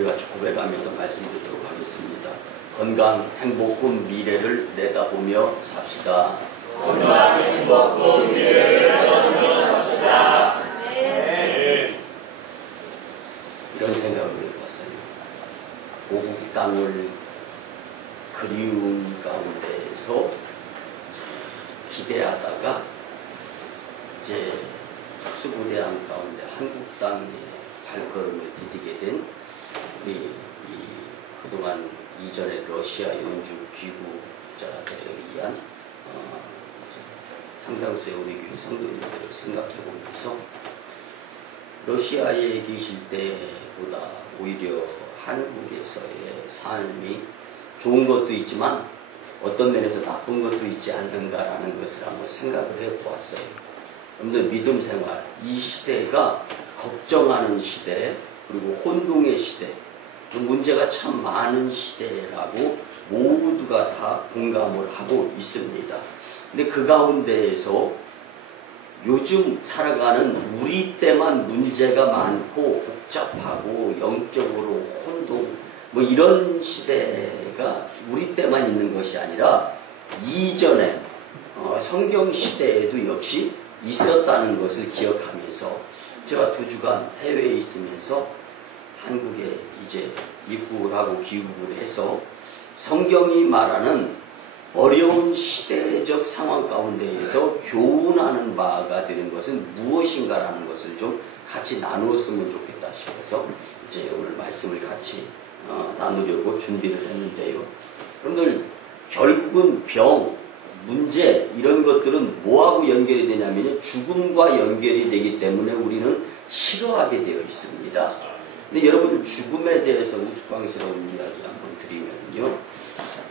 우리 같이 고백하면서 말씀드리도록 하겠습니다. 건강, 행복, 꿈, 미래를 내다보며 삽시다. 건강, 행복, 꿈, 미래를 내다보며 삽시다. 이런 생각을 해봤어요. 고국 땅을 그리움 가운데에서 기대하다가 이제 특수부대함 가운데 한국 땅에 발걸음을 디디게 된 우리 그동안 이전에 러시아 연주 귀국자들에 의한 상당수의 우리 교회 성도님들을 생각해 보면서 러시아에 계실 때보다 오히려 한국에서의 삶이 좋은 것도 있지만 어떤 면에서 나쁜 것도 있지 않는가라는 것을 한번 생각을 해보았어요. 여러분들 믿음 생활, 이 시대가 걱정하는 시대, 그리고 혼동의 시대, 문제가 참 많은 시대라고 모두가 다 공감을 하고 있습니다. 근데 그 가운데에서 요즘 살아가는 우리 때만 문제가 많고 복잡하고 영적으로 혼동, 뭐 이런 시대가 우리 때만 있는 것이 아니라 이전에 성경 시대에도 역시 있었다는 것을 기억하면서 제가 2주간 해외에 있으면서 한국에 이제 입국을 하고 귀국을 해서 성경이 말하는 어려운 시대적 상황 가운데에서 교훈하는 바가 되는 것은 무엇인가라는 것을 좀 같이 나누었으면 좋겠다 싶어서 이제 오늘 말씀을 같이 나누려고 준비를 했는데요. 여러분들 결국은 병, 문제 이런 것들은 뭐하고 연결이 되냐면 죽음과 연결이 되기 때문에 우리는 싫어하게 되어 있습니다. 근데 여러분 죽음에 대해서 우스꽝스러운 이야기 한번 드리면요.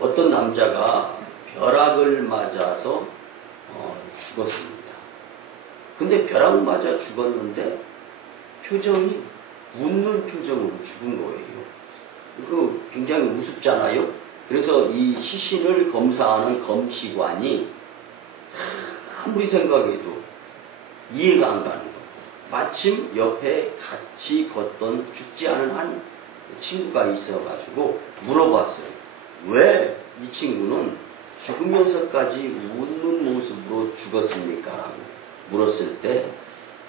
어떤 남자가 벼락을 맞아서 죽었습니다. 근데 벼락 맞아 죽었는데 표정이 웃는 표정으로 죽은 거예요. 그 굉장히 우습잖아요. 그래서 이 시신을 검사하는 검시관이 아무리 생각해도 이해가 안 가는 거예요. 마침 옆에 같이 걷던 죽지 않은 한 친구가 있어가지고 물어봤어요. 왜 이 친구는 죽으면서까지 웃는 모습으로 죽었습니까? 라고 물었을 때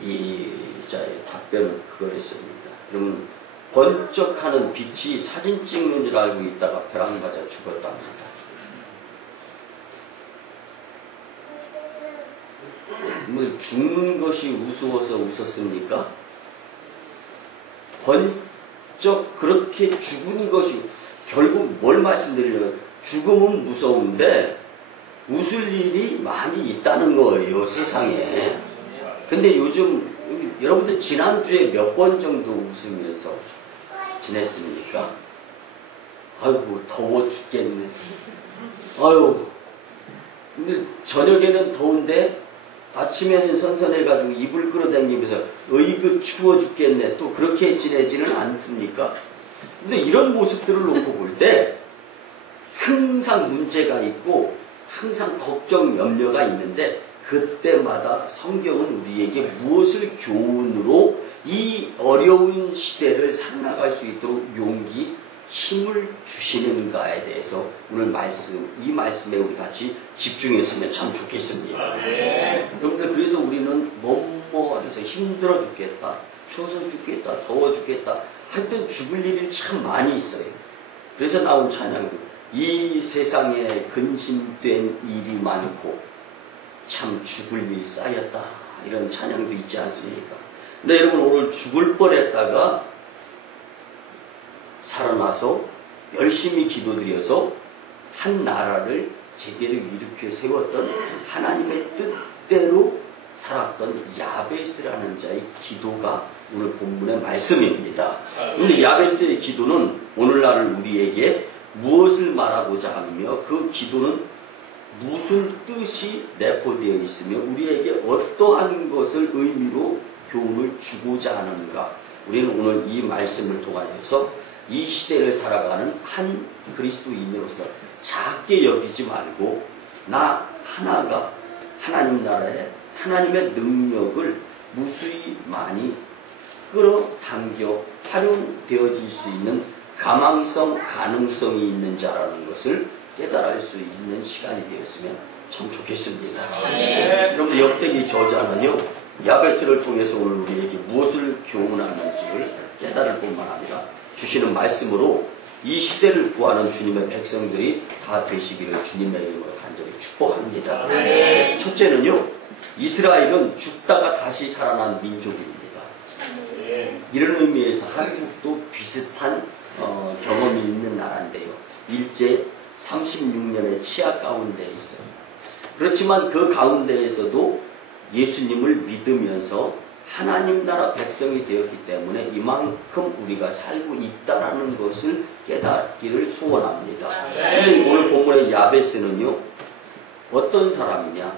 이 자의 답변은 그거였습니다. 그러면 번쩍하는 빛이 사진 찍는 줄 알고 있다가 벼락 맞아 죽었답니다. 뭐 죽는 것이 우스워서 웃었습니까? 번쩍 그렇게 죽은 것이 결국 뭘 말씀드리려면 죽음은 무서운데 웃을 일이 많이 있다는 거예요, 세상에. 근데 요즘 여러분들 지난주에 몇 번 정도 웃으면서 지냈습니까? 아이고 더워 죽겠네. 아유 근데 저녁에는 더운데 아침에는 선선해가지고 이불 끌어당기면서 어이구 추워 죽겠네. 또 그렇게 지내지는 않습니까? 근데 이런 모습들을 놓고 볼 때 항상 문제가 있고 항상 걱정 염려가 있는데 그때마다 성경은 우리에게 무엇을 교훈으로 이 어려운 시대를 살아나갈 수 있도록 용기, 힘을 주시는가에 대해서 오늘 이 말씀에 우리 같이 집중했으면 참 좋겠습니다. 여러분들 그래서 우리는 뭐해서 힘들어 죽겠다, 추워서 죽겠다, 더워 죽겠다 하여튼 죽을 일이 참 많이 있어요. 그래서 나온 찬양도 이 세상에 근심된 일이 많고 참 죽을 일이 쌓였다 이런 찬양도 있지 않습니까? 근데 여러분 오늘 죽을 뻔했다가 살아나서 열심히 기도드려서 한 나라를 제대로 일으켜 세웠던 하나님의 뜻대로 살았던 야베스라는 자의 기도가 오늘 본문의 말씀입니다. 근데 야베스의 기도는 오늘날 우리에게 무엇을 말하고자 하며 그 기도는 무슨 뜻이 내포되어 있으며 우리에게 어떠한 것을 의미로 교훈을 주고자 하는가. 우리는 오늘 이 말씀을 통하여서 이 시대를 살아가는 한 그리스도인으로서 작게 여기지 말고 나 하나가 하나님 나라에 하나님의 능력을 무수히 많이 끌어당겨 활용되어질 수 있는 가능성이 있는 자라는 것을 깨달을 수 있는 시간이 되었으면 참 좋겠습니다. 여러분, 역대기 저자는요, 야베스를 통해서 오늘 우리에게 무엇을 교훈하는지를 깨달을 뿐만 아니라 주시는 말씀으로 이 시대를 구하는 주님의 백성들이 다 되시기를 주님의 이름으로 간절히 축복합니다. 첫째는요, 이스라엘은 죽다가 다시 살아난 민족입니다. 이런 의미에서 한국도 비슷한 경험이 있는 나라인데요. 일제 36년의 치하 가운데 있어요. 그렇지만 그 가운데에서도 예수님을 믿으면서 하나님 나라 백성이 되었기 때문에 이만큼 우리가 살고 있다는 것을 깨닫기를 소원합니다. 그런데 오늘 본문의 야베스는요, 어떤 사람이냐?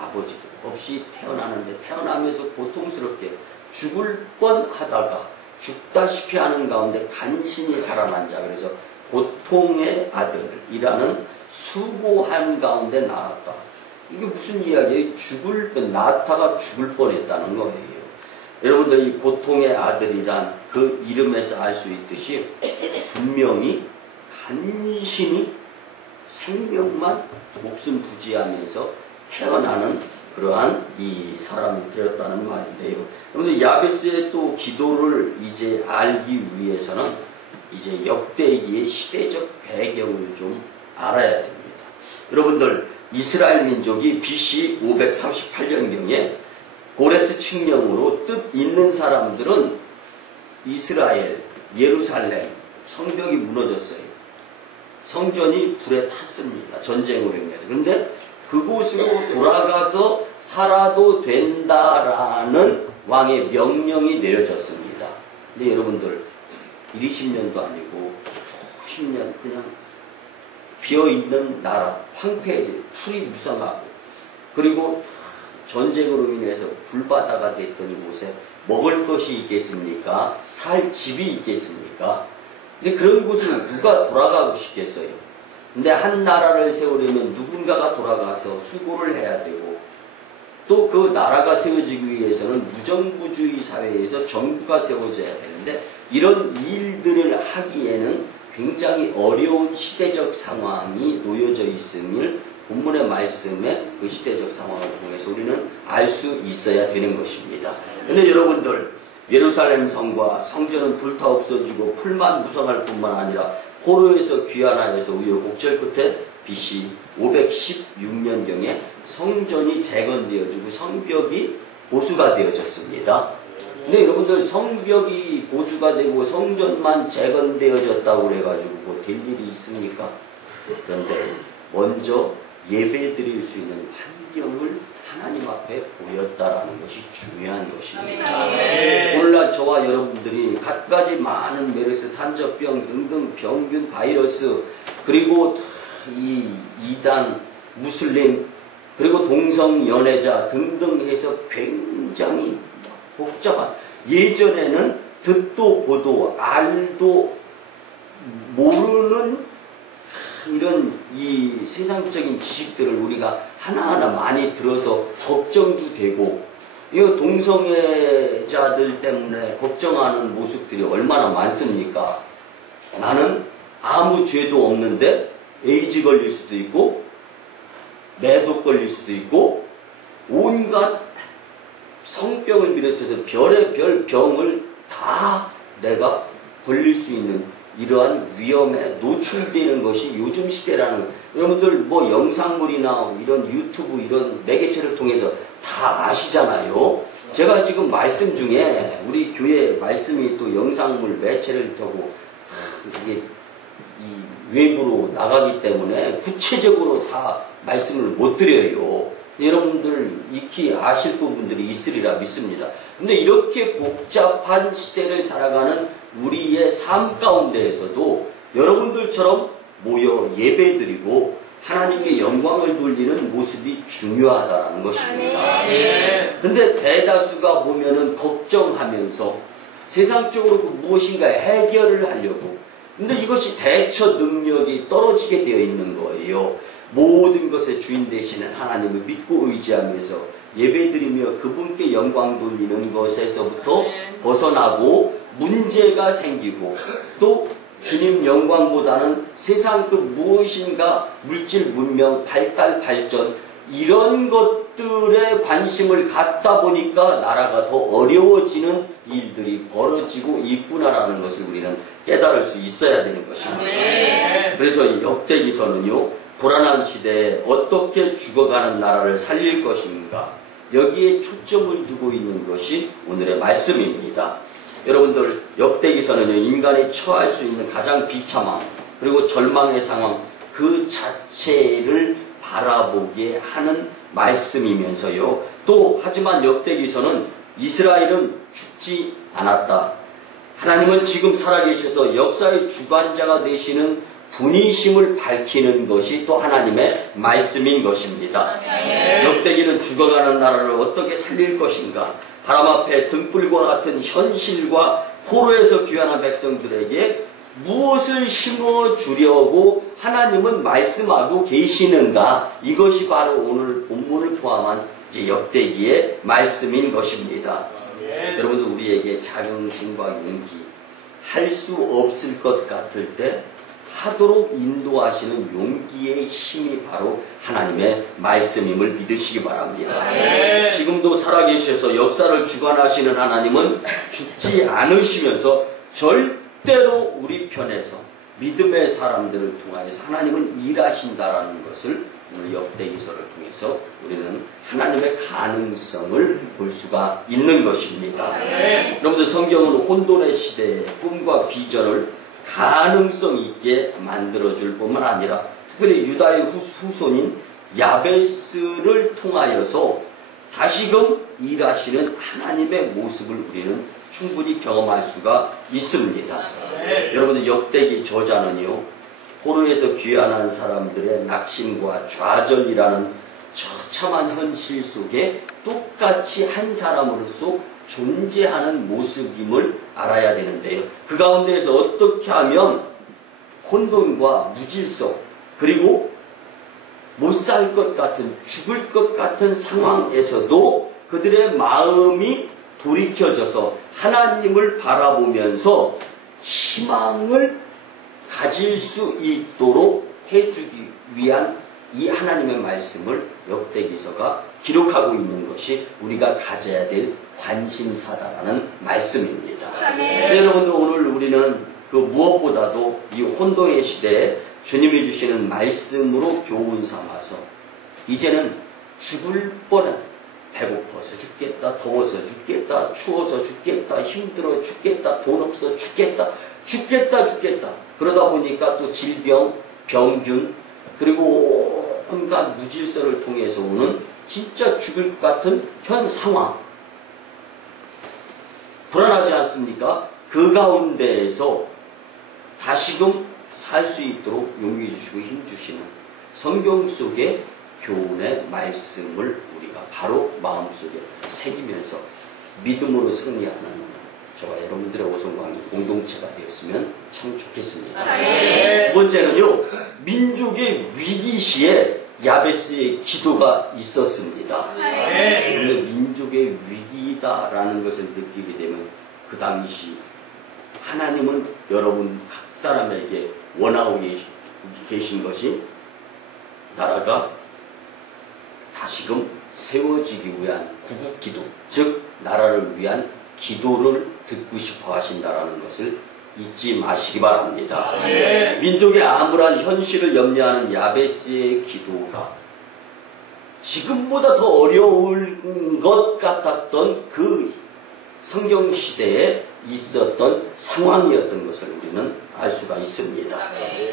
아버지도 없이 태어나는데 태어나면서 고통스럽게 죽을 뻔하다가 죽다시피 하는 가운데 간신히 살아난 자, 그래서 고통의 아들이라는 수고한 가운데 나왔다. 이게 무슨 이야기예요? 낳다가 죽을 뻔했다는 거예요. 여러분들, 이 고통의 아들이란 그 이름에서 알 수 있듯이 분명히 간신히 생명만 목숨 부지하면서 태어나는 그러한 이 사람이 되었다는 말인데요. 여러분들, 야베스의 또 기도를 이제 알기 위해서는 이제 역대기의 시대적 배경을 좀 알아야 됩니다. 여러분들, 이스라엘 민족이 BC 538년경에 고레스 칙령으로 뜻 있는 사람들은 이스라엘, 예루살렘, 성벽이 무너졌어요. 성전이 불에 탔습니다. 전쟁으로 인해서. 그런데 그곳으로 돌아가서 살아도 된다라는 왕의 명령이 내려졌습니다. 근데 여러분들, 20년도 아니고 수십 년 그냥 비어있는 나라, 황폐해질, 풀이 무성하고, 그리고 전쟁으로 인해서 불바다가 됐던 곳에 먹을 것이 있겠습니까? 살 집이 있겠습니까? 근데 그런 곳으로 누가 돌아가고 싶겠어요? 근데 한 나라를 세우려면 누군가가 돌아가서 수고를 해야 되고, 또 그 나라가 세워지기 위해서는 무정부주의 사회에서 정부가 세워져야 되는데, 이런 일들을 하기에는 굉장히 어려운 시대적 상황이 놓여져 있음을 본문의 말씀에 그 시대적 상황을 통해서 우리는 알 수 있어야 되는 것입니다. 그런데 여러분들, 예루살렘 성과 성전은 불타 없어지고 풀만 무성할 뿐만 아니라 포로에서 귀환하여서 우여곡절 끝에 BC 516년경에 성전이 재건되어지고 성벽이 보수가 되어졌습니다. 근데 여러분들, 성벽이 보수가 되고 성전만 재건되어졌다고 그래가지고 뭐 될 일이 있습니까? 그런데 먼저 예배 드릴 수 있는 환경을 하나님 앞에 보였다라는 것이 중요한 것입니다. 오늘날 저와 여러분들이 갖가지 많은 메르스, 탄저병 등등 병균, 바이러스, 그리고 이 이단, 무슬림, 그리고 동성 연애자 등등 해서 굉장히 복잡한, 예전에는 듣도 보도 알도 모르는 이런 이 세상적인 지식들을 우리가 하나하나 많이 들어서 걱정도 되고, 이 동성애자들 때문에 걱정하는 모습들이 얼마나 많습니까? 나는 아무 죄도 없는데 에이즈 걸릴 수도 있고 매독 걸릴 수도 있고 온갖 성병을 비롯해서 별의별 병을 다 내가 걸릴 수 있는 이러한 위험에 노출되는 것이 요즘 시대라는, 여러분들 뭐 영상물이나 이런 유튜브 이런 매개체를 통해서 다 아시잖아요. 제가 지금 말씀 중에 우리 교회 말씀이 또 영상물 매체를 타고 이게 이 외부로 나가기 때문에 구체적으로 다 말씀을 못 드려요. 여러분들 익히 아실 부분들이 있으리라 믿습니다. 근데 이렇게 복잡한 시대를 살아가는 우리의 삶 가운데에서도 여러분들처럼 모여 예배드리고 하나님께 영광을 돌리는 모습이 중요하다는 것입니다. 근데 대다수가 보면은 걱정하면서 세상적으로 그 무엇인가 해결을 하려고, 근데 이것이 대처 능력이 떨어지게 되어 있는 거예요. 모든 것의 주인 되시는 하나님을 믿고 의지하면서 예배드리며 그분께 영광 돌리는 것에서부터 벗어나고 문제가 생기고 또 주님 영광보다는 세상 그 무엇인가 물질 문명 발달 발전 이런 것들에 관심을 갖다 보니까 나라가 더 어려워지는 일들이 벌어지고 있구나라는 것을 우리는 깨달을 수 있어야 되는 것입니다. 그래서 이 역대기서는요, 불안한 시대에 어떻게 죽어가는 나라를 살릴 것인가, 여기에 초점을 두고 있는 것이 오늘의 말씀입니다. 여러분들, 역대기서는요, 인간이 처할 수 있는 가장 비참함 그리고 절망의 상황 그 자체를 바라보게 하는 말씀이면서요, 또 하지만 역대기서는 이스라엘은 죽지 않았다, 하나님은 지금 살아계셔서 역사의 주관자가 되시는 분이심을 밝히는 것이 또 하나님의 말씀인 것입니다. 역대기는 죽어가는 나라를 어떻게 살릴 것인가, 바람 앞에 등불과 같은 현실과 포로에서 귀환한 백성들에게 무엇을 심어주려고 하나님은 말씀하고 계시는가, 이것이 바로 오늘 본문을 포함한 이제 역대기의 말씀인 것입니다. 여러분들, 우리에게 자긍심과 용기, 할 수 없을 것 같을 때 하도록 인도하시는 용기의 힘이 바로 하나님의 말씀임을 믿으시기 바랍니다. 지금도 살아계셔서 역사를 주관하시는 하나님은 죽지 않으시면서 절대로 우리 편에서 믿음의 사람들을 통하여서 하나님은 일하신다라는 것을 오늘 역대기서를 통해서 우리는 하나님의 가능성을 볼 수가 있는 것입니다. 여러분들, 성경은 혼돈의 시대에 꿈과 비전을 가능성 있게 만들어줄 뿐만 아니라 특별히 유다의 후손인 야베스를 통하여서 다시금 일하시는 하나님의 모습을 우리는 충분히 경험할 수가 있습니다. 여러분들, 역대기 저자는요, 포로에서 귀환한 사람들의 낙심과 좌절이라는 처참한 현실 속에 똑같이 한 사람으로서 존재하는 모습임을 알아야 되는데요, 그 가운데에서 어떻게 하면 혼돈과 무질서 그리고 못 살 것 같은, 죽을 것 같은 상황에서도 그들의 마음이 돌이켜져서 하나님을 바라보면서 희망을 가질 수 있도록 해주기 위한 이 하나님의 말씀을 역대기서가 기록하고 있는 것이 우리가 가져야 될 관심사다라는 말씀입니다. 여러분들, 오늘 우리는 그 무엇보다도 이 혼돈의 시대에 주님이 주시는 말씀으로 교훈 삼아서 이제는 죽을 뻔한, 배고파서 죽겠다, 더워서 죽겠다, 추워서 죽겠다, 힘들어 죽겠다, 돈 없어 죽겠다, 그러다 보니까 또 질병, 병균, 그리고 온갖 무질서를 통해서 오는 진짜 죽을 것 같은 현 상황, 불안하지 않습니까? 그 가운데에서 다시금 살 수 있도록 용기 주시고 힘 주시는 성경 속의 교훈의 말씀을 우리가 바로 마음속에 새기면서 믿음으로 승리하는 저와 여러분들의 오성광이 공동체가 되었으면 참 좋겠습니다. 두 번째는요, 민족의 위기시에 야베스의 기도가 있었습니다. 그런데 민족의 위기다라는 것을 느끼게 되면 그 당시 하나님은 여러분 각 사람에게 원하고 계신 것이 나라가 다시금 세워지기 위한 구국기도, 즉 나라를 위한 기도를 듣고 싶어 하신다라는 것을 잊지 마시기 바랍니다. 민족의 암울한 현실을 염려하는 야베스의 기도가 지금보다 더 어려울 것 같았던 그 성경 시대에 있었던 상황이었던 것을 우리는 알 수가 있습니다.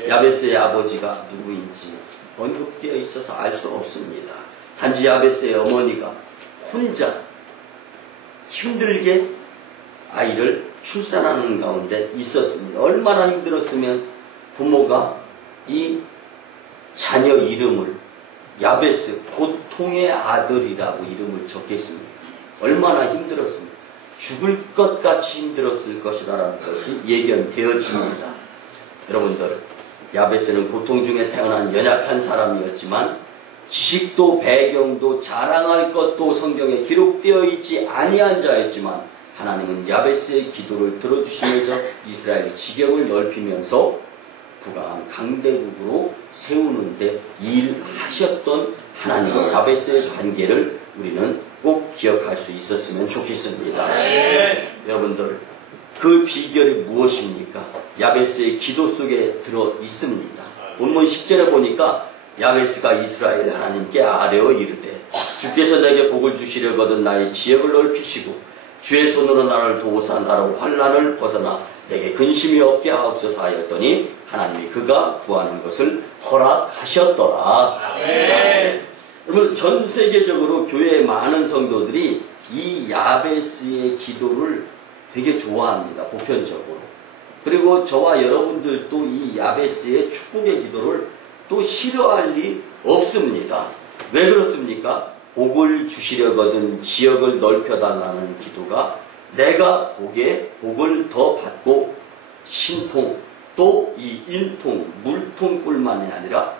야베스의 아버지가 누구인지 언급되어 있어서 알 수 없습니다. 단지 야베스의 어머니가 혼자 힘들게 아이를 출산하는 가운데 있었습니다. 얼마나 힘들었으면 부모가 이 자녀 이름을 야베스, 고통의 아들이라고 이름을 적겠습니까? 얼마나 힘들었습니까? 죽을 것 같이 힘들었을 것이라는 것이 예견되어집니다. 여러분들, 야베스는 고통 중에 태어난 연약한 사람이었지만 지식도 배경도 자랑할 것도 성경에 기록되어 있지 아니한 자였지만 하나님은 야베스의 기도를 들어주시면서 이스라엘의 지경을 넓히면서 부강한 강대국으로 세우는데 일하셨던 하나님과 야베스의 관계를 우리는 꼭 기억할 수 있었으면 좋겠습니다. 여러분들, 그 비결이 무엇입니까? 야베스의 기도 속에 들어 있습니다. 본문 10절에 보니까 야베스가 이스라엘 하나님께 아뢰어 이르되 주께서 내게 복을 주시려거든 나의 지역을 넓히시고 주의 손으로 나를 도우사 나로 환난을 벗어나 내게 근심이 없게 하옵소서 하였더니 하나님이 그가 구하는 것을 허락하셨더라. 아멘. 여러분, 전 세계적으로 교회의 많은 성도들이 이 야베스의 기도를 되게 좋아합니다. 보편적으로. 그리고 저와 여러분들도 이 야베스의 축복의 기도를 또 싫어할 리 없습니다. 왜 그렇습니까? 복을 주시려거든 지역을 넓혀달라는 기도가 내가 복을 더 받고 신통 또 이 인통, 물통뿐만이 아니라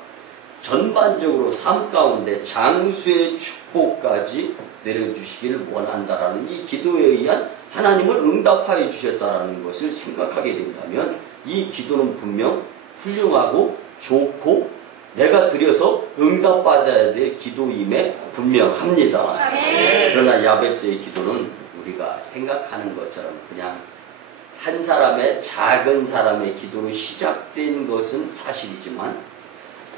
전반적으로 삶 가운데 장수의 축복까지 내려주시기를 원한다라는 이 기도에 의한 하나님을 응답하여 주셨다라는 것을 생각하게 된다면 이 기도는 분명 훌륭하고 좋고 내가 드려서 응답받아야 될 기도임에 분명합니다. 그러나 야베스의 기도는 우리가 생각하는 것처럼 그냥 한 사람의 작은 사람의 기도로 시작된 것은 사실이지만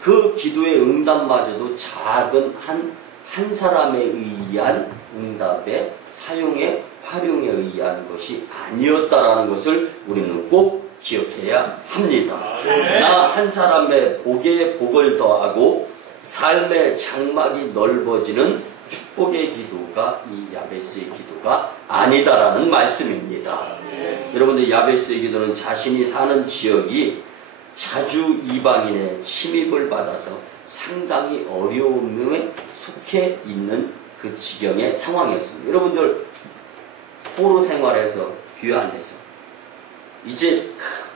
그 기도의 응답마저도 작은 한 사람에 의한 응답의 사용의 활용에 의한 것이 아니었다라는 것을 우리는 꼭 기억해야 합니다. 나 한 사람의 복에 복을 더하고 삶의 장막이 넓어지는 축복의 기도가 이 야베스의 기도가 아니다라는 말씀입니다. 여러분들, 야베스의 기도는 자신이 사는 지역이 자주 이방인의 침입을 받아서 상당히 어려움에 속해 있는 그 지경의 상황이었습니다. 여러분들, 포로 생활에서 귀환해서 이제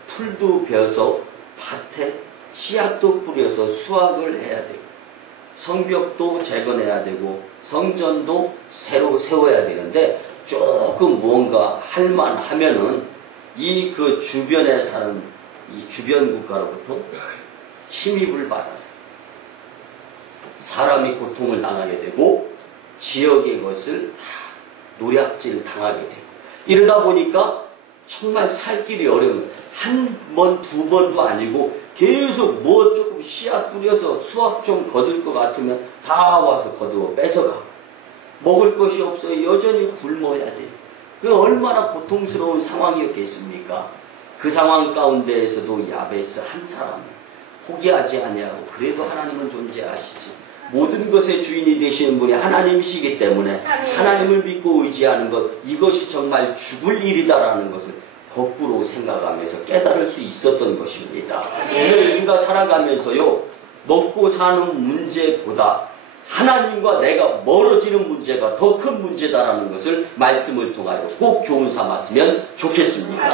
풀도 베어서 밭에 씨앗도 뿌려서 수확을 해야 되고 성벽도 재건해야 되고 성전도 새로 세워야 되는데 조금 뭔가 할만하면은 이 그 주변에 사는 이 주변 국가로부터 침입을 받아서 사람이 고통을 당하게 되고 지역의 것을 다 노략질 당하게 되고 이러다 보니까 정말 살 길이 어려운 한 번, 두 번도 아니고 계속 뭐 조금 씨앗 뿌려서 수확 좀 거둘 것 같으면 다 와서 거두어 뺏어가. 먹을 것이 없어 여전히 굶어야 돼. 그 얼마나 고통스러운 상황이었겠습니까? 그 상황 가운데에서도 야베스 한 사람은 포기하지 아니하고 그래도 하나님은 존재하시지. 모든 것의 주인이 되시는 분이 하나님이시기 때문에 하나님을 믿고 의지하는 것, 이것이 정말 죽을 일이다라는 것을 거꾸로 생각하면서 깨달을 수 있었던 것입니다. 오늘 우리가 살아가면서요, 먹고 사는 문제보다 하나님과 내가 멀어지는 문제가 더 큰 문제다라는 것을 말씀을 통하여 꼭 교훈 삼았으면 좋겠습니다.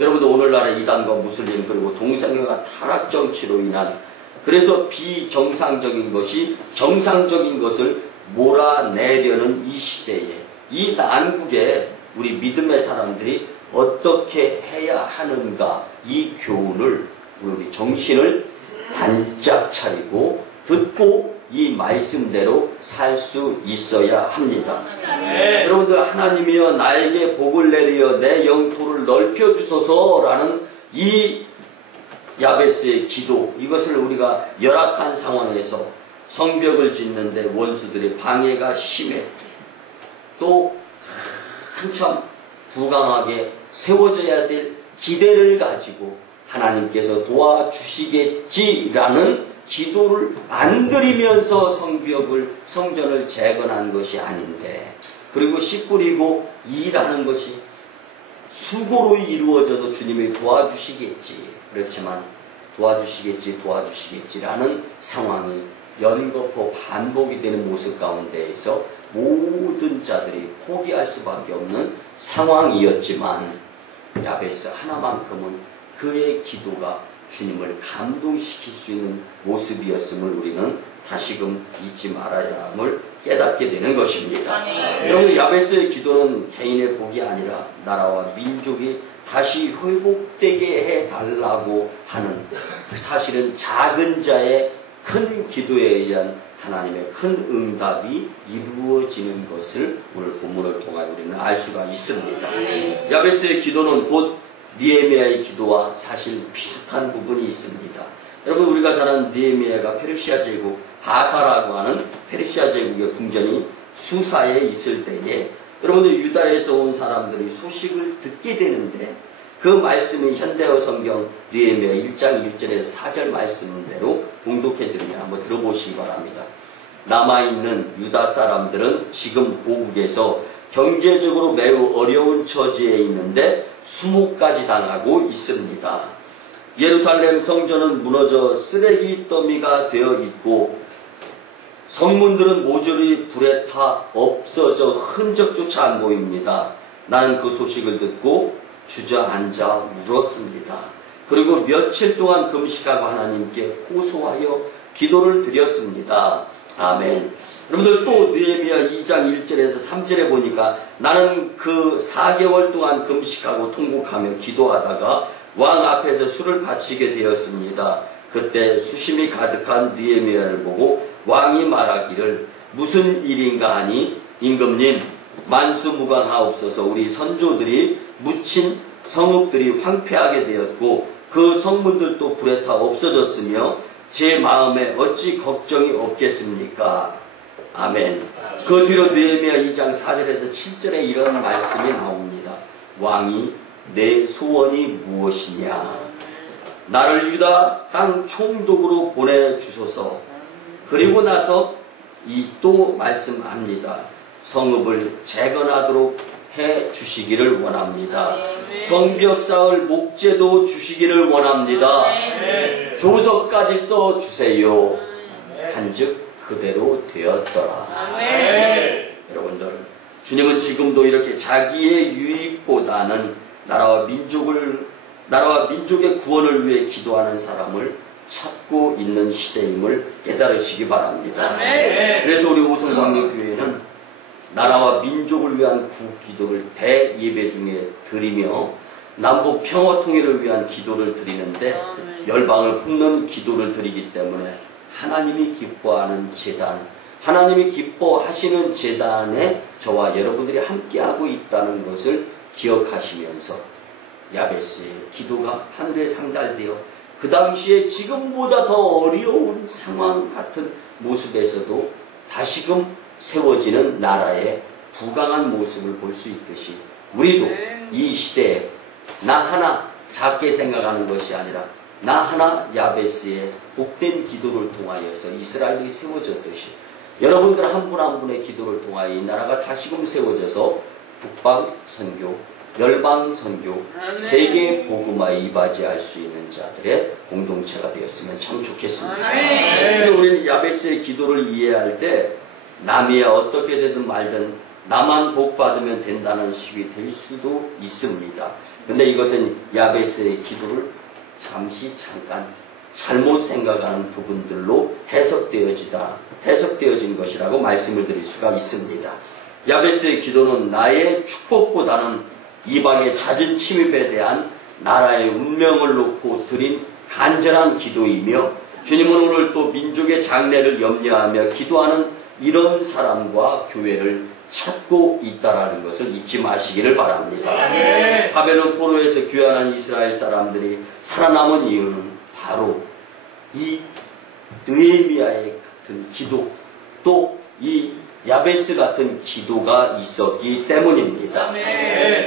여러분들, 오늘날의 이단과 무슬림 그리고 동성애가 타락 정치로 인한, 그래서 비정상적인 것이 정상적인 것을 몰아내려는 이 시대에, 이 난국에 우리 믿음의 사람들이 어떻게 해야 하는가, 이 교훈을 우리 정신을 반짝 차리고 듣고 이 말씀대로 살 수 있어야 합니다. 여러분들, 하나님이여 나에게 복을 내리어 내 영토를 넓혀주소서라는 이 야베스의 기도, 이것을 우리가 열악한 상황에서 성벽을 짓는데 원수들의 방해가 심해 또 한참 부강하게 세워져야 될 기대를 가지고 하나님께서 도와주시겠지라는 기도를 안 드리면서 성전을 재건한 것이 아닌데, 그리고 씨 뿌리고 일하는 것이 수고로 이루어져도 주님이 도와주시겠지, 그렇지만 도와주시겠지라는 상황이 연거푸 반복이 되는 모습 가운데에서 모든 자들이 포기할 수밖에 없는 상황이었지만 야베스 하나만큼은 그의 기도가 주님을 감동시킬 수 있는 모습이었음을 우리는 다시금 잊지 말아야 함을 깨닫게 되는 것입니다. 여러분, 야베스의 기도는 개인의 복이 아니라 나라와 민족이 다시 회복되게 해달라고 하는, 사실은 작은 자의 큰 기도에 의한 하나님의 큰 응답이 이루어지는 것을 오늘 본문을 통하여 우리는 알 수가 있습니다. 야베스의 기도는 곧 느헤미야의 기도와 사실 비슷한 부분이 있습니다. 여러분, 우리가 잘 아는 느헤미야가 페르시아 제국, 바사라고 하는 페르시아 제국의 궁전이 수사에 있을 때에 여러분들 유다에서 온 사람들이 소식을 듣게 되는데, 그 말씀이 현대어 성경 느헤미야 1장 1절에서 4절 말씀대로 봉독해 드리면 한번 들어보시기 바랍니다. 남아있는 유다 사람들은 지금 고국에서 경제적으로 매우 어려운 처지에 있는데 수모까지 당하고 있습니다. 예루살렘 성전은 무너져 쓰레기 더미가 되어 있고 성문들은 모조리 불에 타 없어져 흔적조차 안 보입니다. 나는 그 소식을 듣고 주저앉아 울었습니다. 그리고 며칠 동안 금식하고 하나님께 호소하여 기도를 드렸습니다. 아멘. 여러분들, 또 느헤미야 2장 1절에서 3절에 보니까 나는 그 4개월 동안 금식하고 통곡하며 기도하다가 왕 앞에서 술을 바치게 되었습니다. 그때 수심이 가득한 느헤미야를 보고 왕이 말하기를 무슨 일인가 하니, 임금님, 만수무강하옵소서. 우리 선조들이 묻힌 성읍들이 황폐하게 되었고 그 성문들도 불에 타 없어졌으며 제 마음에 어찌 걱정이 없겠습니까? 아멘. 그 뒤로 느헤미야 2장 4절에서 7절에 이런 말씀이 나옵니다. 왕이 내 소원이 무엇이냐? 나를 유다 땅 총독으로 보내주소서. 그리고 나서 또 말씀합니다. 성읍을 재건하도록 해 주시기를 원합니다. 성벽 쌓을 목재도 주시기를 원합니다. 조서까지 써 주세요. 한즉 그대로 되었더라. 여러분들, 주님은 지금도 이렇게 자기의 유익보다는 나라와 민족의 구원을 위해 기도하는 사람을 찾고 있는 시대임을 깨달으시기 바랍니다. 그래서 우리 오송광역교회는 나라와 민족을 위한 구기도를 대예배 중에 드리며 남북 평화 통일을 위한 기도를 드리는데 열방을 품는 기도를 드리기 때문에 하나님이 기뻐하는 제단, 하나님이 기뻐하시는 제단에 저와 여러분들이 함께하고 있다는 것을 기억하시면서 야베스의 기도가 하늘에 상달되어 그 당시에 지금보다 더 어려운 상황 같은 모습에서도 다시금 세워지는 나라의 부강한 모습을 볼 수 있듯이 우리도 이 시대에 나 하나 작게 생각하는 것이 아니라 나 하나 야베스의 복된 기도를 통하여서 이스라엘이 세워졌듯이 여러분들 한 분 한 분의 기도를 통하여 이 나라가 다시금 세워져서 북방 선교, 열방 선교, 세계 복음화에 이바지할 수 있는 자들의 공동체가 되었으면 참 좋겠습니다. 우리는 야베스의 기도를 이해할 때 남이야 어떻게 되든 말든 나만 복 받으면 된다는 식이 될 수도 있습니다. 그런데 이것은 야베스의 기도를 잠깐 잘못 생각하는 부분들로 해석되어진 것이라고 말씀을 드릴 수가 있습니다. 야베스의 기도는 나의 축복보다는 이방의 잦은 침입에 대한 나라의 운명을 놓고 드린 간절한 기도이며 주님은 오늘 또 민족의 장래를 염려하며 기도하는 이런 사람과 교회를 찾고 있다라는 것을 잊지 마시기를 바랍니다. 바벨론 포로에서 귀환한 이스라엘 사람들이 살아남은 이유는 바로 이 느헤미야의 같은 기도, 또 이 야베스 같은 기도가 있었기 때문입니다.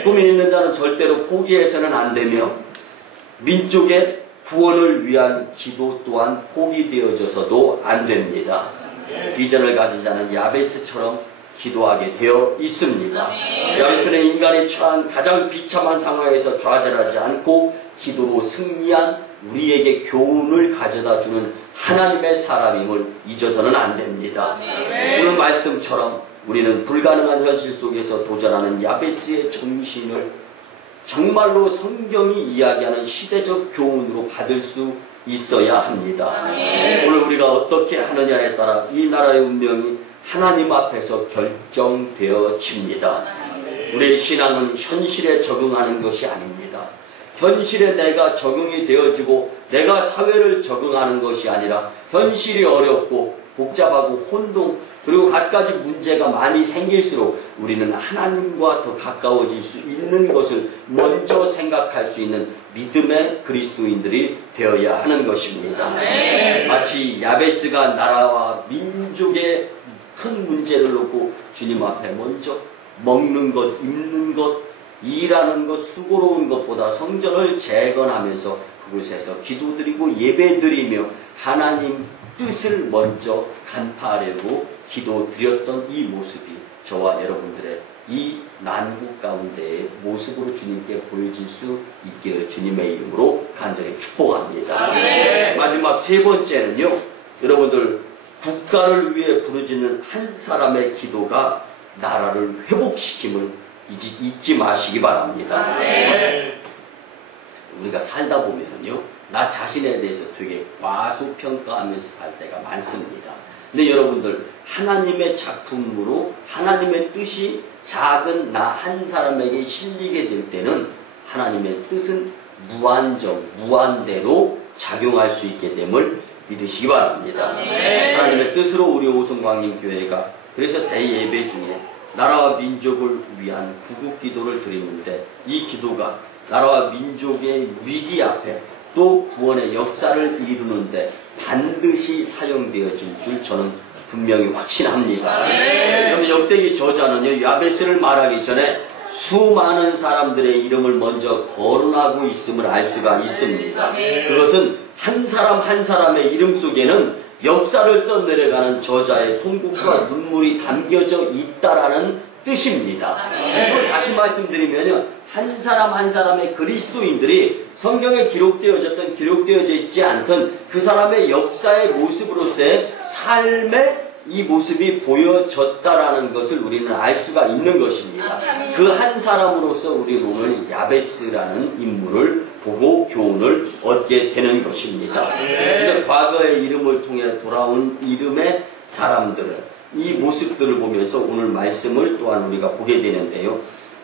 꿈이 있는 자는 절대로 포기해서는 안 되며 민족의 구원을 위한 기도 또한 포기되어져서도 안 됩니다. 비전을 가진 자는 야베스처럼 기도하게 되어 있습니다. 야베스는 인간이 처한 가장 비참한 상황에서 좌절하지 않고 기도로 승리한 우리에게 교훈을 가져다 주는 하나님의 사람임을 잊어서는 안 됩니다. 오늘 말씀처럼 우리는 불가능한 현실 속에서 도전하는 야베스의 정신을 정말로 성경이 이야기하는 시대적 교훈으로 받을 수 있어야 합니다. 오늘 우리가 어떻게 하느냐에 따라 이 나라의 운명이 하나님 앞에서 결정되어집니다. 우리의 신앙은 현실에 적응하는 것이 아닙니다. 현실에 내가 적응이 되어지고 내가 사회를 적응하는 것이 아니라 현실이 어렵고 복잡하고 혼동 그리고 갖가지 문제가 많이 생길수록 우리는 하나님과 더 가까워질 수 있는 것을 먼저 생각할 수 있는 믿음의 그리스도인들이 되어야 하는 것입니다. 마치 야베스가 나라와 민족의 큰 문제를 놓고 주님 앞에 먼저 먹는 것, 입는 것, 일하는 것, 수고로운 것보다 성전을 재건하면서 그곳에서 기도드리고 예배드리며 하나님 뜻을 먼저 간파하려고 기도드렸던 이 모습이 저와 여러분들의 이 난국 가운데의 모습으로 주님께 보여질 수 있기를 주님의 이름으로 간절히 축복합니다. 마지막 세 번째는요, 여러분들 국가를 위해 부르짖는 한 사람의 기도가 나라를 회복시킴을 잊지 마시기 바랍니다. 우리가 살다 보면은요, 나 자신에 대해서 되게 과소평가하면서 살 때가 많습니다. 근데 여러분들, 하나님의 작품으로 하나님의 뜻이 작은 나 한 사람에게 실리게 될 때는 하나님의 뜻은 무한대로 작용할 수 있게 됨을 믿으시기 바랍니다. 하나님의 뜻으로 우리 오순광림교회가 그래서 대예배 중에 나라와 민족을 위한 구국기도를 드리는데 이 기도가 나라와 민족의 위기 앞에 또 구원의 역사를 이루는데 반드시 사용되어질 줄 저는 분명히 확신합니다. 그러면 역대기 저자는요, 야베스를 말하기 전에 수많은 사람들의 이름을 먼저 거론하고 있음을 알 수가 있습니다. 그것은 한 사람 한 사람의 이름 속에는 역사를 써내려가는 저자의 통곡과 눈물이 담겨져 있다라는 뜻입니다. 이걸 다시 말씀드리면요, 한 사람 한 사람의 그리스도인들이 성경에 기록되어져 있지 않던 그 사람의 역사의 모습으로서의 삶의 이 모습이 보여졌다라는 것을 우리는 알 수가 있는 것입니다. 그 한 사람으로서 우리는 오늘 야베스라는 인물을 보고 교훈을 얻게 되는 것입니다. 근데 과거의 이름을 통해 돌아온 이름의 사람들을, 이 모습들을 보면서 오늘 말씀을 또한 우리가 보게 되는데요.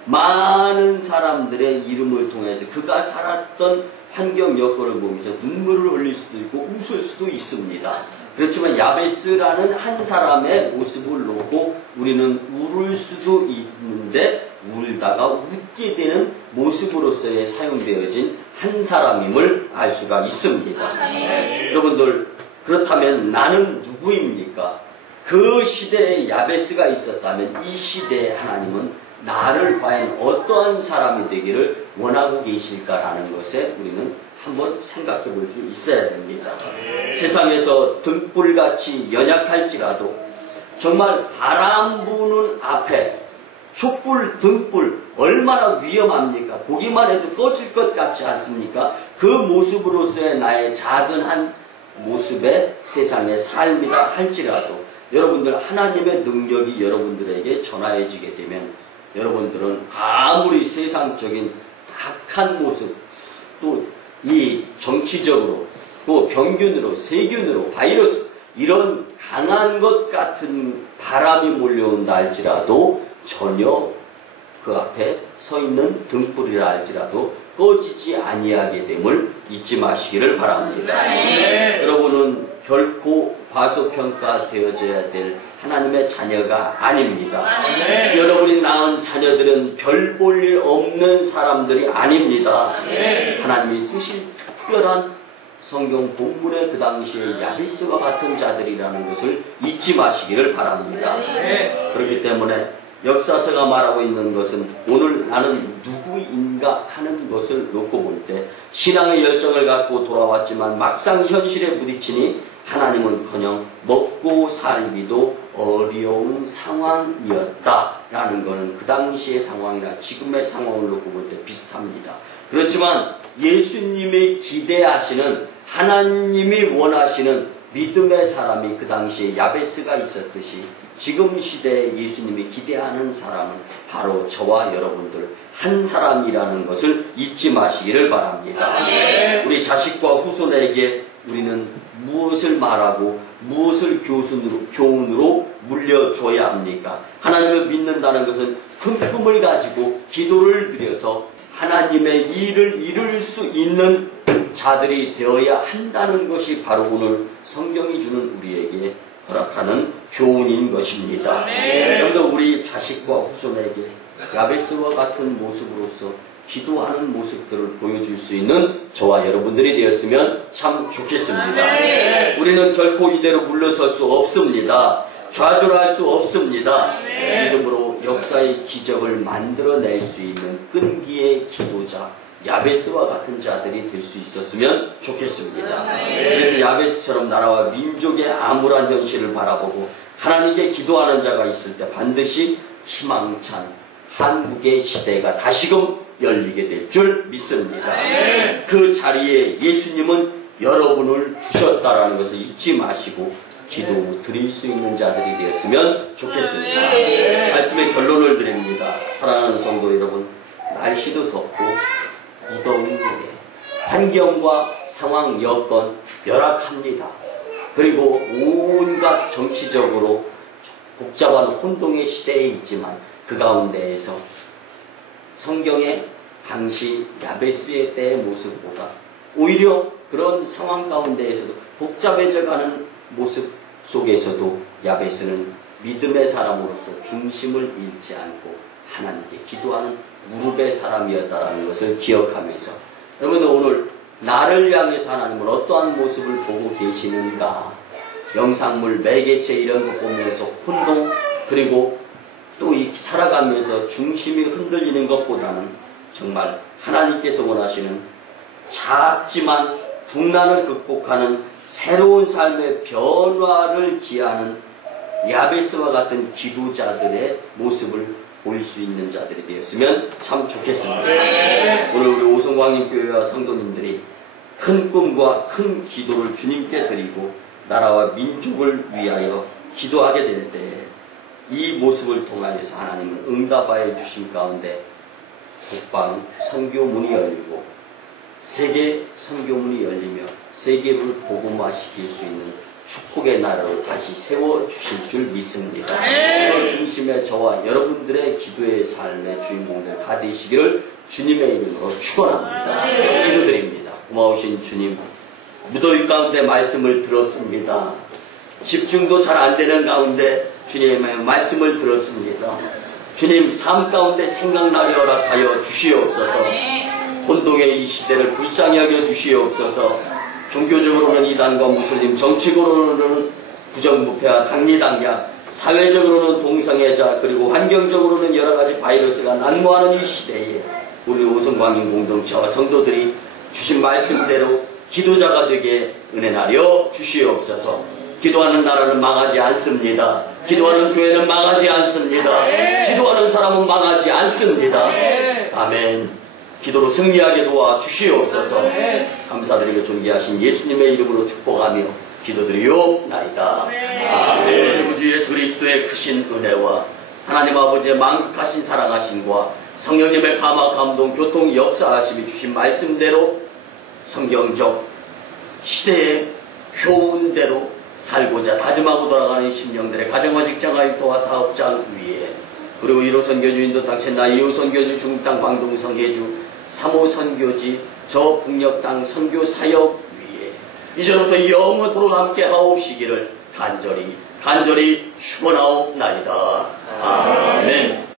많은 사람들의 이름을 통해서 그가 살았던 환경 여건을 보면서 눈물을 흘릴 수도 있고 웃을 수도 있습니다. 그렇지만 야베스라는 한 사람의 모습을 놓고 우리는 울을 수도 있는데 울다가 웃게 되는 모습으로서의 사용되어진 한 사람임을 알 수가 있습니다. 여러분들, 그렇다면 나는 누구입니까? 그 시대에 야베스가 있었다면 이 시대에 하나님은 나를 과연 어떠한 사람이 되기를 원하고 계실까라는 것에 우리는 한번 생각해 볼 수 있어야 됩니다. 세상에서 등불같이 연약할지라도 정말 바람 부는 앞에 촛불, 등불 얼마나 위험합니까? 보기만 해도 꺼질 것 같지 않습니까? 그 모습으로서의 나의 작은 한 모습의 세상의 삶이라 할지라도 여러분들, 하나님의 능력이 여러분들에게 전하여지게 되면 여러분들은 아무리 세상적인 악한 모습, 또 이 정치적으로, 또 병균으로, 세균으로, 바이러스, 이런 강한 것 같은 바람이 몰려온다 할지라도 전혀 그 앞에 서 있는 등불이라 할지라도 꺼지지 아니하게 됨을 잊지 마시기를 바랍니다. 여러분은 결코 과소평가되어져야 될 하나님의 자녀가 아닙니다. 여러분이 낳은 자녀들은 별 볼 일 없는 사람들이 아닙니다. 하나님이 쓰실 특별한 성경 본문의 그 당시에 야베스와 같은 자들이라는 것을 잊지 마시기를 바랍니다. 그렇기 때문에 역사서가 말하고 있는 것은 오늘 나는 누구인가 하는 것을 놓고 볼 때 신앙의 열정을 갖고 돌아왔지만 막상 현실에 부딪히니 하나님은커녕 먹고 살기도 어려운 상황이었다라는 것은 그 당시의 상황이나 지금의 상황을 놓고 볼 때 비슷합니다. 그렇지만 예수님이 기대하시는, 하나님이 원하시는 믿음의 사람이 그 당시에 야베스가 있었듯이 지금 시대에 예수님이 기대하는 사람은 바로 저와 여러분들 한 사람이라는 것을 잊지 마시기를 바랍니다. 우리 자식과 후손에게 우리는 무엇을 말하고 무엇을 교훈으로 물려줘야 합니까? 하나님을 믿는다는 것은 큰 꿈을 가지고 기도를 드려서 하나님의 일을 이룰 수 있는 자들이 되어야 한다는 것이 바로 오늘 성경이 주는 우리에게 허락하는 교훈인 것입니다. 여러분들 우리 자식과 후손에게 야베스와 같은 모습으로서 기도하는 모습들을 보여줄 수 있는 저와 여러분들이 되었으면 참 좋겠습니다. 우리는 결코 이대로 물러설 수 없습니다. 좌절할 수 없습니다. 믿음으로 역사의 기적을 만들어낼 수 있는 끈기의 기도자 야베스와 같은 자들이 될 수 있었으면 좋겠습니다. 그래서 야베스처럼 나라와 민족의 암울한 현실을 바라보고 하나님께 기도하는 자가 있을 때 반드시 희망찬 한국의 시대가 다시금 열리게 될 줄 믿습니다. 그 자리에 예수님은 여러분을 두셨다라는 것을 잊지 마시고 기도 드릴 수 있는 자들이 되었으면 좋겠습니다. 말씀의 결론을 드립니다. 사랑하는 성도 여러분, 날씨도 덥고 무더운 날에 환경과 상황 여건 열악합니다. 그리고 온갖 정치적으로 복잡한 혼동의 시대에 있지만 그 가운데에서 성경의 당시 야베스의 때의 모습보다 오히려 그런 상황 가운데에서도 복잡해져가는 모습 속에서도 야베스는 믿음의 사람으로서 중심을 잃지 않고 하나님께 기도하는 무릎의 사람이었다는 것을 기억하면서 여러분들 오늘 나를 향해서 하나님은 어떠한 모습을 보고 계시는가, 영상물, 매개체 이런 거 보면서 혼동 그리고 또 이 살아가면서 중심이 흔들리는 것보다는 정말 하나님께서 원하시는 작지만 국난을 극복하는 새로운 삶의 변화를 기하는 야베스와 같은 기도자들의 모습을 보일 수 있는 자들이 되었으면 참 좋겠습니다. 오늘 우리 오성광인교회와 성도님들이 큰 꿈과 큰 기도를 주님께 드리고 나라와 민족을 위하여 기도하게 될 때 이 모습을 통하여서 하나님은 응답하여 주신 가운데 국방 선교문이 열리고 세계 선교문이 열리며 세계를 복음화시킬 수 있는 축복의 나라를 다시 세워주실 줄 믿습니다. 그 중심에 저와 여러분들의 기도의 삶의 주인공들 다 되시기를 주님의 이름으로 축원합니다. 기도드립니다. 고마우신 주님, 무더위 가운데 말씀을 들었습니다. 집중도 잘 안 되는 가운데 주님의 말씀을 들었습니다. 주님 삶 가운데 생각나게 허락하여 주시옵소서. 혼동의 이 시대를 불쌍히 여겨 주시옵소서. 종교적으로는 이단과 무슬림, 정치적으로는 부정부패와 당리당략, 사회적으로는 동성애자, 그리고 환경적으로는 여러가지 바이러스가 난무하는 이 시대에 우리 오성광인 공동체와 성도들이 주신 말씀대로 기도자가 되게 은혜나려 주시옵소서. 기도하는 나라는 망하지 않습니다. 기도하는 교회는 망하지 않습니다. 기도하는 사람은 망하지 않습니다. 아멘. 기도로 승리하게 도와 주시옵소서. 감사드리며 존귀하신 예수님의 이름으로 축복하며 기도드리옵나이다. 아멘. 우리 구주 예수 그리스도의 크신 은혜와 하나님 아버지의 만극하신 사랑하심과 성령님의 감화 감동 교통 역사하심이 주신 말씀대로 성경적 시대의 교훈대로 살고자 다짐하고 돌아가는 심령들의 가정과 직장과 일터와 사업장 위에, 그리고 1호 선교주 인도땅 첸나, 2호 선교주 중국 땅 광동 선교주, 3호 선교지 저 북녘 땅 선교 사역 위에 이제부터 영원토록 함께 하옵시기를 간절히 축원하옵나이다. 아멘.